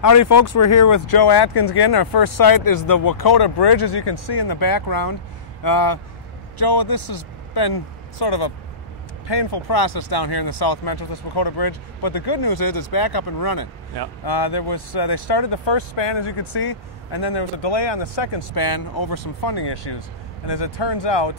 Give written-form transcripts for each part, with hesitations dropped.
Howdy folks, we're here with Joe Atkins again. Our first site is the Wakota Bridge, as you can see in the background. Joe, this has been sort of a painful process down here in the South Metro, this Wakota Bridge, but the good news is it's back up and running. Yeah. They started the first span, as you can see, and then there was a delay on the second span over some funding issues. And as it turns out,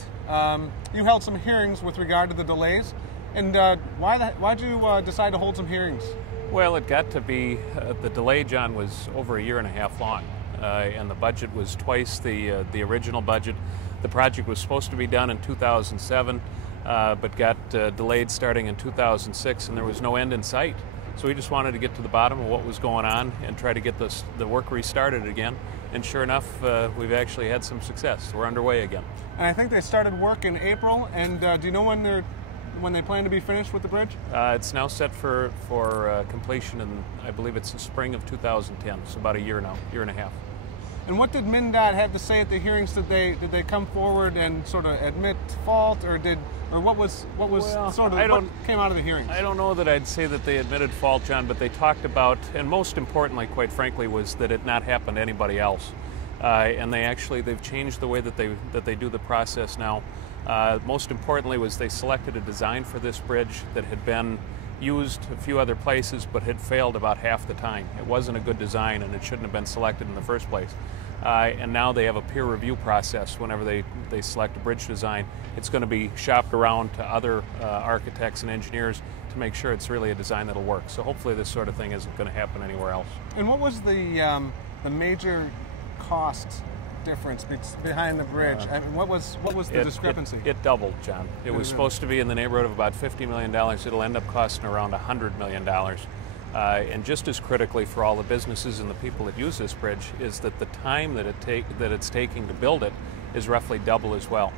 you held some hearings with regard to the delays. And why'd you decide to hold some hearings? Well, it got to be, the delay, John, was over a year and a half long, and the budget was twice the original budget. The project was supposed to be done in 2007, but got delayed starting in 2006, and there was no end in sight. So we just wanted to get to the bottom of what was going on and try to get the work restarted again. And sure enough, we've actually had some success. We're underway again. And I think they started work in April, and do you know when they plan to be finished with the bridge? It's now set for completion in, I believe it's the spring of 2010, so about a year now, year and a half. And what did MnDOT have to say at the hearings? Did they come forward and sort of admit fault, or what came out of the hearings? I don't know that I'd say that they admitted fault, John, but they talked about, and most importantly, quite frankly, was that it not happened to anybody else. And they've changed the way that they do the process now. Most importantly was they selected a design for this bridge that had been used a few other places but had failed about half the time. It wasn't a good design and it shouldn't have been selected in the first place. And now they have a peer review process whenever they select a bridge design. It's going to be shopped around to other architects and engineers to make sure it's really a design that'll work. So hopefully this sort of thing isn't going to happen anywhere else. And what was the major cost difference behind the bridge? I mean, what was the discrepancy? It doubled, John. It was supposed to be in the neighborhood of about $50 million. It'll end up costing around $100 million. And just as critically for all the businesses and the people that use this bridge is that the time that it's taking to build it is roughly double as well.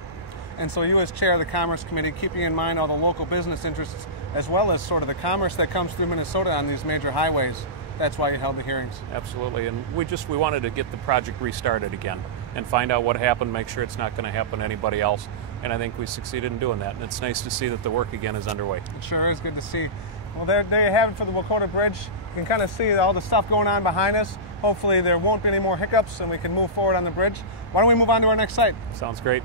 And so you, as chair of the Commerce Committee, keeping in mind all the local business interests as well as sort of the commerce that comes through Minnesota on these major highways, that's why you held the hearings. Absolutely, and we wanted to get the project restarted again and find out what happened, make sure it's not going to happen to anybody else, and I think we succeeded in doing that, and it's nice to see that the work again is underway. It sure is good to see. Well, there you have it for the Wakota Bridge. You can kind of see all the stuff going on behind us. Hopefully there won't be any more hiccups and we can move forward on the bridge. Why don't we move on to our next site? Sounds great.